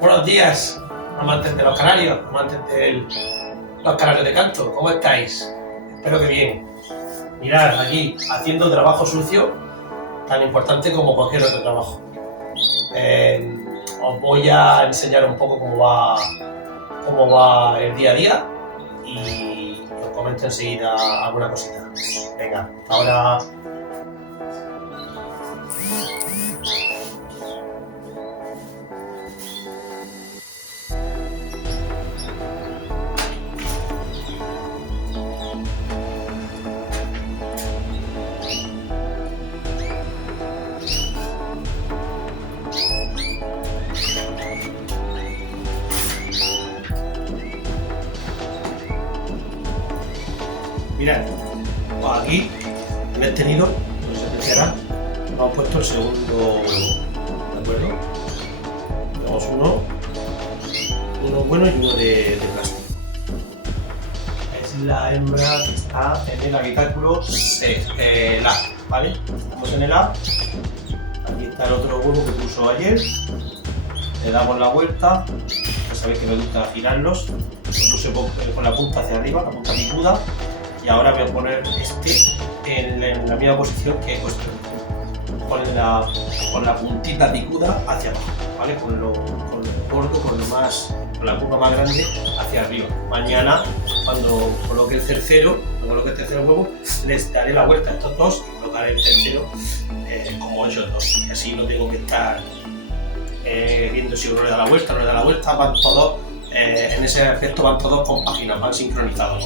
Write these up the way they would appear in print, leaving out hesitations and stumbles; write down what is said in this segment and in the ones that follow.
Buenos días, amantes de los canarios, amantes de los canarios de canto. ¿Cómo estáis? Espero que bien. Mirad, aquí, haciendo trabajo sucio, tan importante como cualquier otro trabajo. Os voy a enseñar un poco cómo va el día a día y os comento enseguida alguna cosita. Venga, ahora... Mirad, pues aquí, en este nido, como se apreciará, hemos puesto el segundo huevo, ¿de acuerdo? Tenemos uno bueno y uno de plástico. Es la hembra que está en el habitáculo A, ¿vale? Estamos en el A, aquí está el otro huevo que puso ayer, le damos la vuelta, ya sabéis que me gusta girarlos, lo puse con la punta hacia arriba, la punta picuda, y ahora voy a poner en la misma posición que he puesto, con la puntita picuda hacia abajo, ¿vale? Con el gordo, con la curva más grande hacia arriba. Mañana, cuando coloque el tercero huevo, les daré la vuelta a estos dos y colocaré el tercero como ellos dos. Y así no tengo que estar viendo si uno le da la vuelta o no le da la vuelta, van todos, en ese aspecto van todos compaginados, van sincronizados.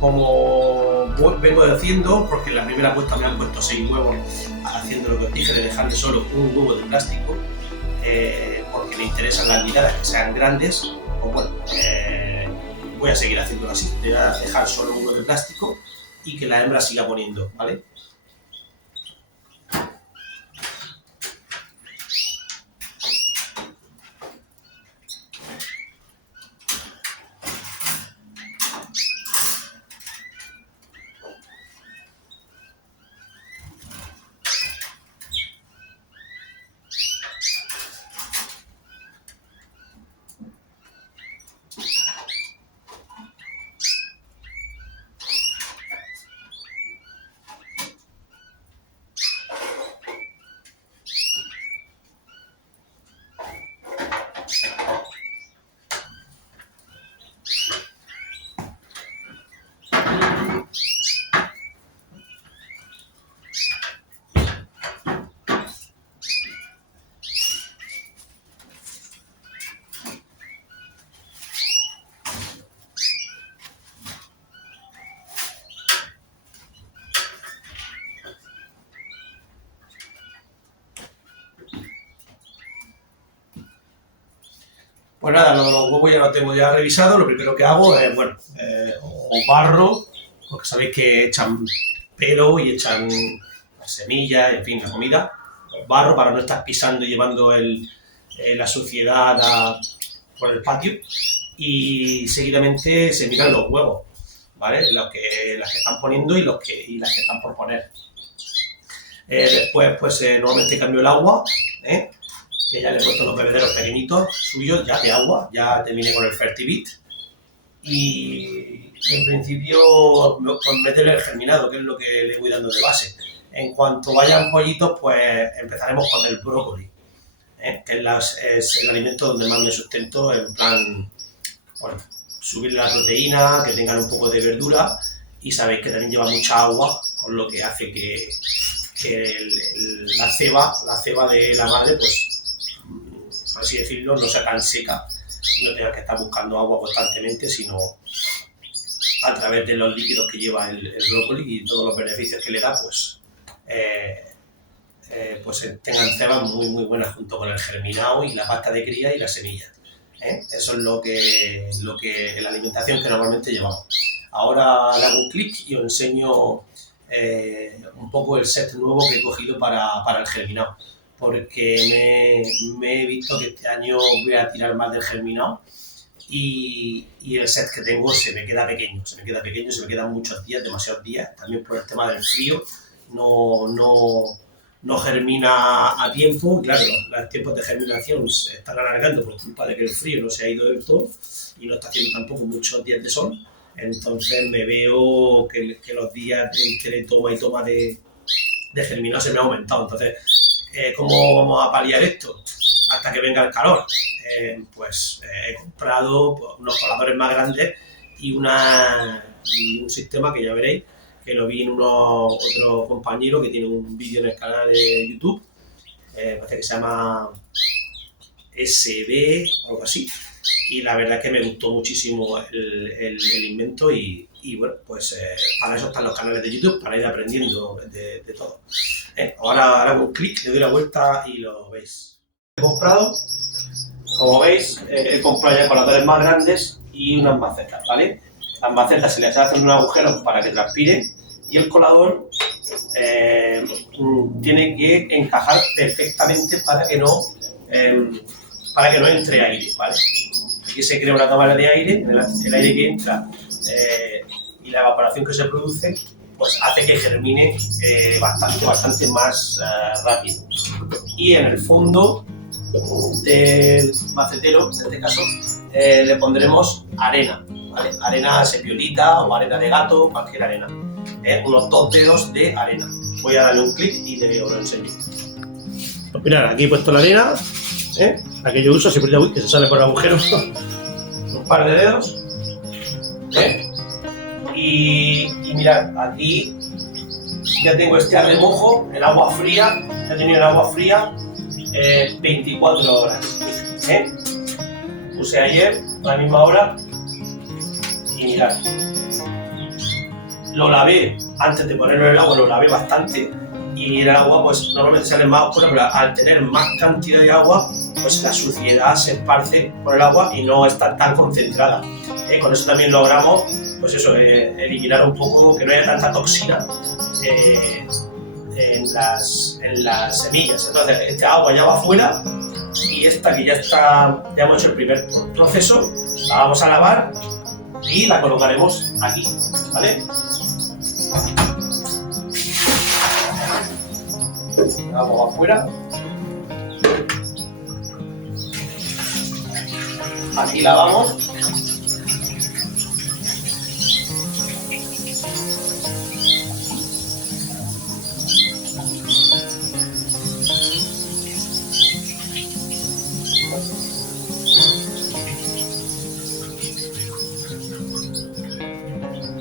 Como vengo haciendo, porque en la primera puesta me han puesto 6 huevos, haciendo lo que os dije de dejarle solo un huevo de plástico, porque me interesan las nidadas que sean grandes, pues bueno, voy a seguir haciéndolo así, voy a dejar solo un huevo de plástico y que la hembra siga poniendo, ¿vale? Pues nada, los huevos ya los tengo ya revisados. Lo primero que hago es, bueno, os barro, porque sabéis que echan pelo y echan semillas, en fin, la comida. Os barro para no estar pisando y llevando la suciedad por el patio. Y seguidamente se miran los huevos, ¿vale? Las que están poniendo y las que están por poner. Después, pues nuevamente cambio el agua, que ya le he puesto los bebederos pequeñitos suyos ya de agua, ya terminé con el Fertivit y en principio pues meter el germinado, que es lo que le voy dando de base. En cuanto vayan pollitos, pues empezaremos con el brócoli, que es el alimento donde más me sustento, en plan, bueno, subir la proteína, que tengan un poco de verdura, y sabéis que también lleva mucha agua, con lo que hace que la ceba de la madre, pues por así decirlo, no sea tan seca y no tenga que estar buscando agua constantemente, sino a través de los líquidos que lleva el brócoli y todos los beneficios que le da, pues tengan cebas muy muy buenas junto con el germinado y la pasta de cría y la semilla. Eso es la alimentación que normalmente llevamos. Ahora le hago un clic y os enseño un poco el set nuevo que he cogido para el germinado, porque me he visto que este año voy a tirar más del germinado y el set que tengo se me queda pequeño, se me quedan muchos días, demasiados días, también por el tema del frío, no no germina a tiempo. Claro, los tiempos de germinación se están alargando por culpa de que el frío no se ha ido del todo y no está haciendo tampoco muchos días de sol. Entonces me veo que los días entre toma y toma de germinado se me ha aumentado. Entonces, ¿cómo vamos a paliar esto? Hasta que venga el calor. He comprado unos coladores más grandes y un sistema que ya veréis, que lo vi en otro compañero que tiene un vídeo en el canal de YouTube, parece que se llama SB o algo así, y la verdad es que me gustó muchísimo el invento y bueno, pues para eso están los canales de YouTube, para ir aprendiendo de todo. Ahora hago un clic, le doy la vuelta y lo veis. He comprado, como veis, he comprado ya coladores más grandes y unas macetas, ¿vale? Las macetas se les hacen un agujero para que transpiren y el colador tiene que encajar perfectamente para que no entre aire, ¿vale? Aquí se crea una cámara de aire, el aire que entra y la evaporación que se produce pues hace que germine bastante más rápido. Y en el fondo del macetero, en este caso, le pondremos arena, ¿vale? Arena sepiolita o arena de gato, cualquier arena. Unos 2 dedos de arena. Voy a darle un clic y os lo enseño. Pues mirad, aquí he puesto la arena, la que yo uso, siempre que se sale por el agujero. Un par de dedos. Y mirad, aquí ya tengo este a remojo en agua fría. Ya he tenido en agua fría 24 horas. Puse ayer a la misma hora y mirad, lo lavé antes de ponerlo en el agua, lo lavé bastante y el agua pues normalmente sale más oscura, pero al tener más cantidad de agua pues la suciedad se esparce por el agua y no está tan concentrada. Con eso también logramos pues eso, eliminar un poco, que no haya tanta toxina en las semillas. Entonces este agua ya va fuera y esta que ya hemos hecho el primer proceso, la vamos a lavar y la colocaremos aquí, ¿vale? Agua afuera. Aquí lavamos.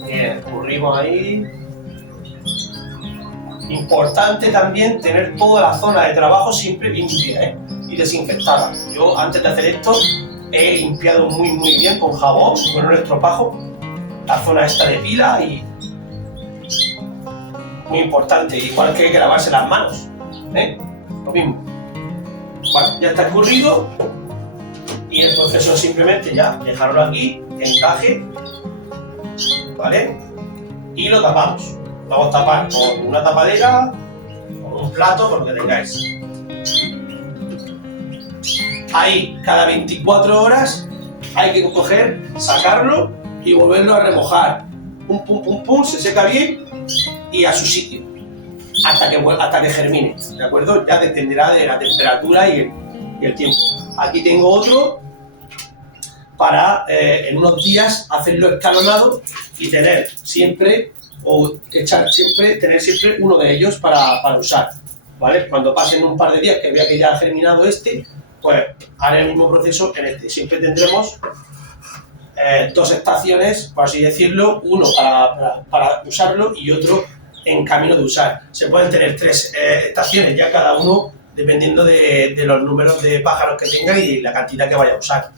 Bien, escurrimos ahí. Importante también tener toda la zona de trabajo siempre limpia y desinfectada. Yo antes de hacer esto he limpiado muy bien con jabón, con un estropajo, la zona esta de pila y muy importante, igual que hay que lavarse las manos, lo mismo. Bueno, ya está escurrido y el proceso es simplemente ya dejarlo aquí, que encaje, ¿vale? Y lo tapamos. Vamos a tapar con una tapadera, con un plato, con lo que tengáis. Ahí, cada 24 horas hay que coger, sacarlo y volverlo a remojar. Pum, se seca bien y a su sitio. Hasta que germine, ¿de acuerdo? Ya dependerá de la temperatura y el tiempo. Aquí tengo otro para en unos días hacerlo escalonado y tener siempre tener siempre uno de ellos para usar, ¿vale? Cuando pasen un par de días que vea que ya ha germinado este, pues haré el mismo proceso en este. Siempre tendremos 2 estaciones, por así decirlo, uno para usarlo y otro en camino de usar. Se pueden tener 3 estaciones ya cada uno dependiendo de los números de pájaros que tenga y la cantidad que vaya a usar.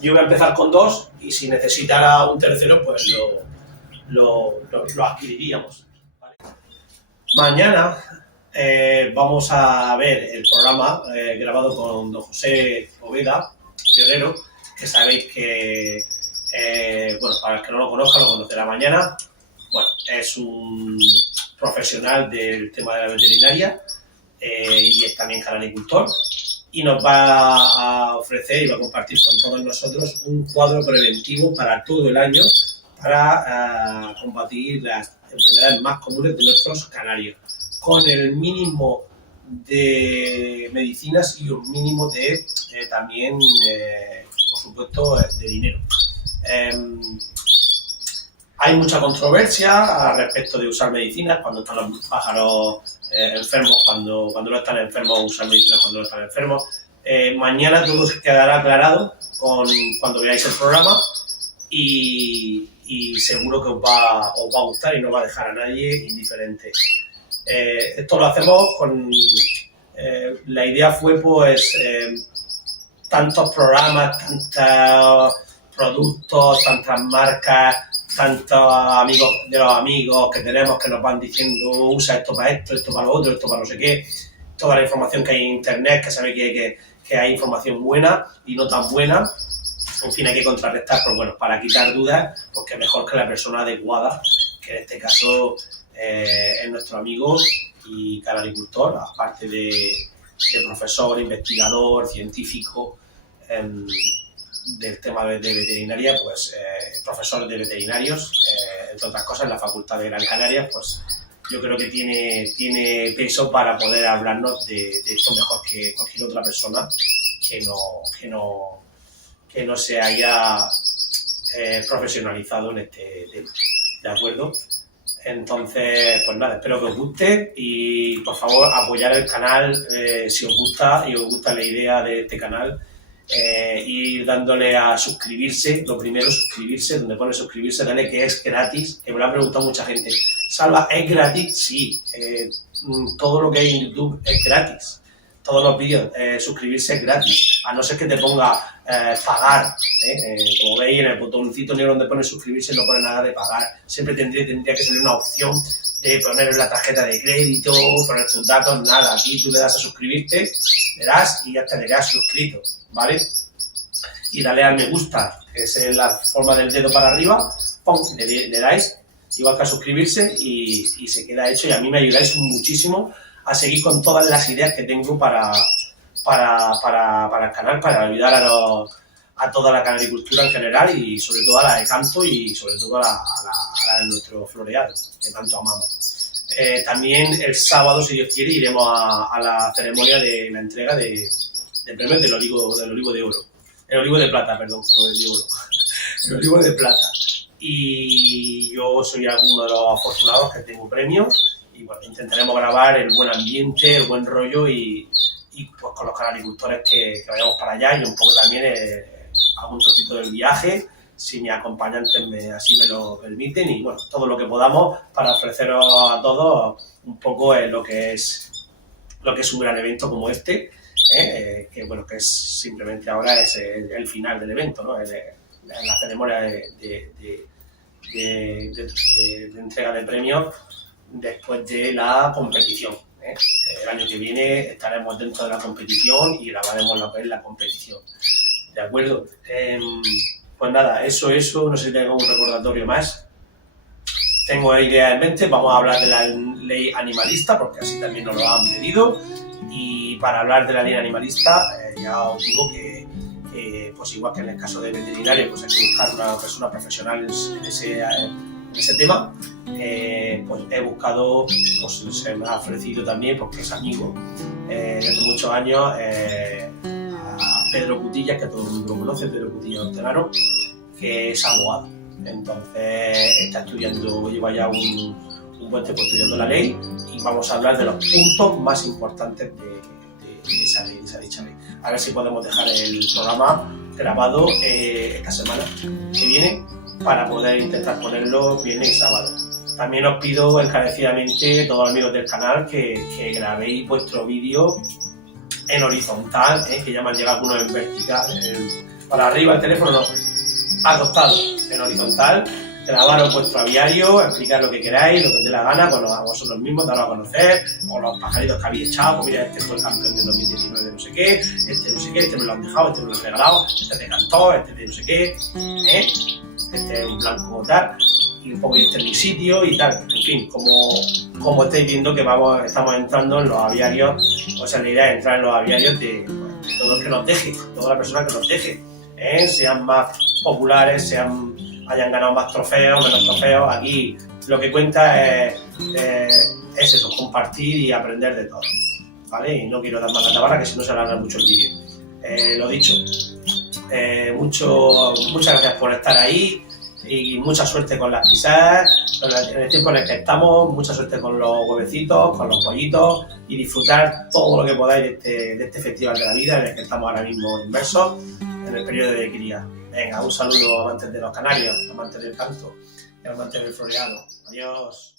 Yo voy a empezar con 2 y si necesitara un tercero, pues lo adquiriríamos, ¿vale? Mañana vamos a ver el programa grabado con don José Poveda Guerrero, que sabéis que, bueno, para el que no lo conozca, lo conocerá mañana. Bueno, es un profesional del tema de la veterinaria y es también canalicultor y nos va a ofrecer y va a compartir con todos nosotros un cuadro preventivo para todo el año para combatir las enfermedades más comunes de nuestros canarios, con el mínimo de medicinas y un mínimo de también, por supuesto, de dinero. Hay mucha controversia al respecto de usar medicinas cuando están los pájaros enfermos, cuando no están enfermos, usar medicinas cuando no están enfermos. Mañana todo quedará aclarado cuando veáis el programa y seguro que os va a gustar y no va a dejar a nadie indiferente. Esto lo hacemos con... la idea fue pues tantos programas, tantos productos, tantas marcas, tantos amigos de los amigos que tenemos que nos van diciendo usa esto para lo otro, esto para no sé qué, toda la información que hay en internet, que sabe que hay información buena y no tan buena. En fin, hay que contrarrestar, pero bueno, para quitar dudas, pues que mejor que la persona adecuada, que en este caso es nuestro amigo y canalicultor, aparte de profesor, investigador, científico del tema de veterinaria, pues profesor de veterinarios, entre otras cosas, en la Facultad de Gran Canaria, pues yo creo que tiene peso para poder hablarnos de esto mejor que cualquier otra persona que no se haya profesionalizado en este tema, ¿de acuerdo? Entonces, pues nada, espero que os guste y por favor apoyar el canal si os gusta y os gusta la idea de este canal, ir dándole a suscribirse, lo primero suscribirse, donde pone suscribirse, dale que es gratis, que me lo ha preguntado mucha gente. Salva, ¿es gratis? Sí, todo lo que hay en YouTube es gratis. Todos los vídeos, suscribirse es gratis, a no ser que te ponga pagar, como veis en el botoncito negro donde pone suscribirse no pone nada de pagar, siempre tendría que salir una opción de poner en la tarjeta de crédito, poner tus datos, nada, aquí tú le das a suscribirte, le das y ya te quedas suscrito, ¿vale? Y dale al me gusta, que es la forma del dedo para arriba, ¡pum!, le dais, igual que a suscribirse y se queda hecho y a mí me ayudáis muchísimo a seguir con todas las ideas que tengo para el canal, para ayudar a toda la canaricultura en general y sobre todo a la de canto y sobre todo a la de nuestro floreado, que tanto amamos. También el sábado, si Dios quiere, iremos a la ceremonia de la entrega de premios del olivo de oro. El olivo de plata, perdón, no el de oro. El olivo de plata. Y yo soy alguno de los afortunados que tengo premios. Y bueno, intentaremos grabar el buen ambiente, el buen rollo y pues con los canalicultores que vayamos para allá y un poco también algún trocito del viaje, si mis acompañantes así me lo permiten y bueno, todo lo que podamos para ofreceros a todos un poco lo que es un gran evento como este, que bueno, que es simplemente ahora es el final del evento, ¿no? La ceremonia de entrega de premios después de la competición. El año que viene estaremos dentro de la competición y grabaremos lo que es la competición. ¿De acuerdo? Pues nada, eso, no sé si tengo un recordatorio más. Tengo ideas en mente, vamos a hablar de la ley animalista, porque así también nos lo han pedido. Y para hablar de la ley animalista, ya os digo que pues igual que en el caso de veterinario, pues hay que buscar una persona profesional en ese tema. Pues he buscado, pues se me ha ofrecido también, porque es amigo desde muchos años, a Pedro Cutillas, que todo el mundo lo conoce, Pedro Cutillas Hortelano, que es abogado. Entonces está estudiando, lleva ya un buen tiempo estudiando la ley y vamos a hablar de los puntos más importantes de esa ley, de esa dicha ley. A ver si podemos dejar el programa grabado esta semana que viene para poder intentar ponerlo viernes y sábado. También os pido encarecidamente, todos los amigos del canal, que grabéis vuestro vídeo en horizontal, que ya me han llegado algunos en vertical, para arriba el teléfono no, acostado, en horizontal, grabaros vuestro aviario, explicar lo que queráis, lo que os dé la gana, bueno, a vosotros mismos, daros a conocer, o los pajaritos que habéis echado, pues mira, este fue el campeón de 2019 de no sé qué, este me lo han dejado, este me lo han regalado, este te cantó, este de no sé qué, este es un blanco tal, y un poco este es mi sitio y tal, en fin, como estáis viendo que estamos entrando en los aviarios, o sea, la idea es entrar en los aviarios de todos los que nos dejen, todas las personas que nos dejen, sean más populares, sean hayan ganado más trofeos, menos trofeos. Aquí lo que cuenta es eso, compartir y aprender de todo, ¿vale? Y no quiero dar más la tabarra, que si no se alarga mucho el vídeo. Lo dicho, muchas gracias por estar ahí y mucha suerte con las pisadas, en el tiempo en el que estamos, mucha suerte con los huevecitos, con los pollitos y disfrutar todo lo que podáis de este festival de la vida en el que estamos ahora mismo inmersos en el periodo de cría. Venga, un saludo, amantes de los canarios, amantes del canto y amantes del floreado. Adiós.